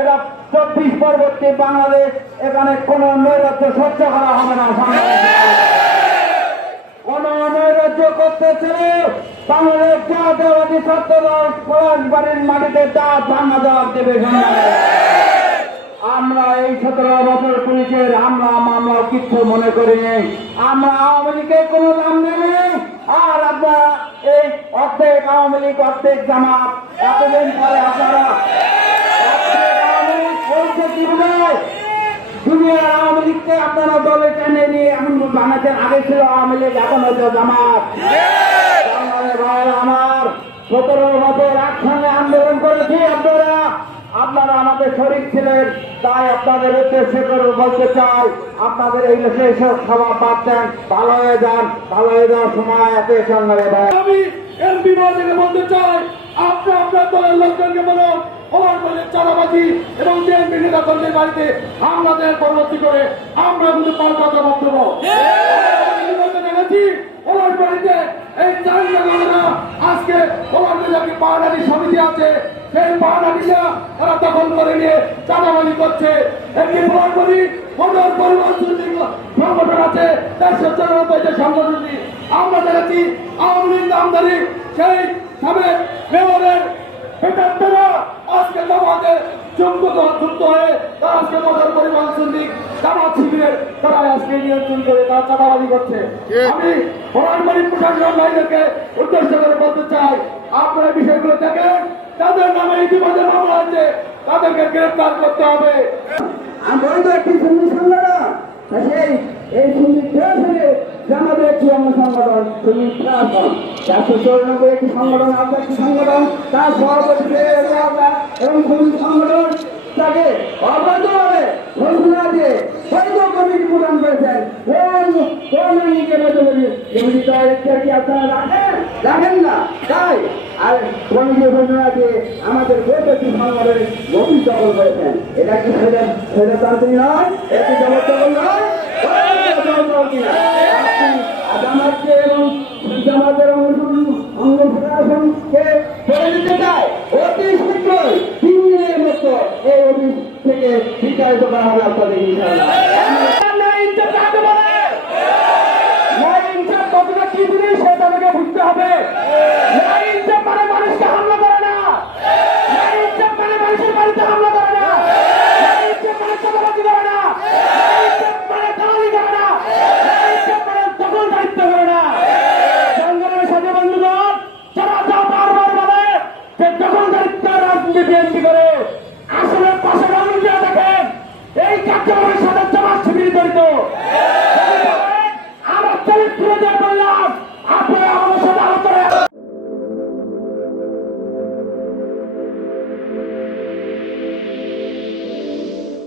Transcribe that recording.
এটা 24 পরবর্তী বাংলাদেশ। এখানে কোন নৈরাজ্য সহ্য করা হবে না। কোন নৈরাজ্য করতেছে বাংলাদেশ জাতীয়বাদী ছাত্রদল পলাশবাড়ির মাটিতে তা ভাঙা জবাব দেবে। আমরা এই 17 বছর পুলিশের হামলা মামলা কিচ্ছু মনে করিনি। আমরা আওয়ামী লীগের কোনো দাম নেই। আর আপনারা এই অর্ধেক আওয়ামী লীগ অর্ধেক জামাত এতদিন পরে আপনারা দুনিয়ার আওয়ামী লীগকে আপনারা দলে টেনে নিয়ে এমন বানাচ্ছেন। আগে ছিল আওয়ামী লীগ, এখন হচ্ছে জামাত। আমার 17 বছর একসঙ্গে আন্দোলন করেছি। আপনারা আমাদের শরীর ছিলেন, তাই আপনাদের উদ্দেশ্যে করে বলতে চাই, আপনাদের এই সব সভা পাচ্ছেন, ভালো হয়ে যান। ভালো হয়ে যাওয়ার সময় এত সঙ্গে আমি এমপি মহোদয়কে বলতে চাই, আপনার দলের লোকজনকে বলুন পলাশবাড়ির চাঁদাবাজি এবং বিএনপি নেতাকর্মীদের বাড়িতে হামলাদের পরবর্তী করে আমরা কিন্তু পাল্টা জবাব দেবো। দেখেছি পলাশবাড়িতে এই চাঁদাবাজিরা আজকে পলাশবাড়ি পাহাড়ারি সমিতি আছে, সেই পাহাড়ারিরা তারা দখল করে নিয়ে চাঁদাবাজি করছে। একটি পলাশবাড়ি মোটর পরিবহন সংগঠন আছে, 194 যে সংগঠনটি। আমরা দেখেছি আওয়ামী লীগ নামধারী সেই সাবেক মেয়রের বেতনরা আজকে জামাতে যুক্ত হয়ে তারা আজকে মোটর পরিবহন শ্রমিক জামাত শিবিরের তারা আজকে নিয়ন্ত্রণ করে তারা চাঁদাবাজি করছে। আমি পলাশবাড়ি প্রশাসন ভাইদেরকে উদ্দেশ্য করে বলতে চাই, আপনারা বিষয়গুলো দেখেন, তাদের নামে ইতিমধ্যে মামলা আছে, তাদেরকে গ্রেফতার করতে হবে। এই জামাতের একটি অন্য সংগঠন একটি সংগঠন আপনার একটি সংগঠন তার সভাপতি এবং সংগঠন তাকে অবৈধভাবে ঘোষণা দিয়ে বৈধ কমিটি প্রদান করেছেন। আপনারা রাখেন না, তাই আর কমিটি ঘোষণা দিয়ে আমাদের বেশি সংগঠনের অফিস দখল করেছেন। এটা কি স্বৈরতান্ত্রিক নয়? একটি জবরদখল নয়? জামাতকে এবং জামাতের অঙ্গ প্রশাসনকে করে দিতে চায় অতি শীঘ্রই 3 দিনের মতো এই অফিস থেকে বিচারিত করা হবে আপনাদের। কতটা কি জিনিস সেটা আমাকে বুঝতে হবে। মানে মানুষকে হামলা করে না, মানে মানুষের বাড়িতে হামলা করে না, মানে চাঁদাবাজি করে না, মানে দালালি করে না, মানে দখলদারিত্ব করে না। জঙ্গলের সাথে বন্ধুগণ যারা যা বারবার বলে যে দখলদারিত্বের রাজনীতি বিএনপি করে, আসলে পাশে রাজনীতি দেখেন এই কার্যক্রমের সাথে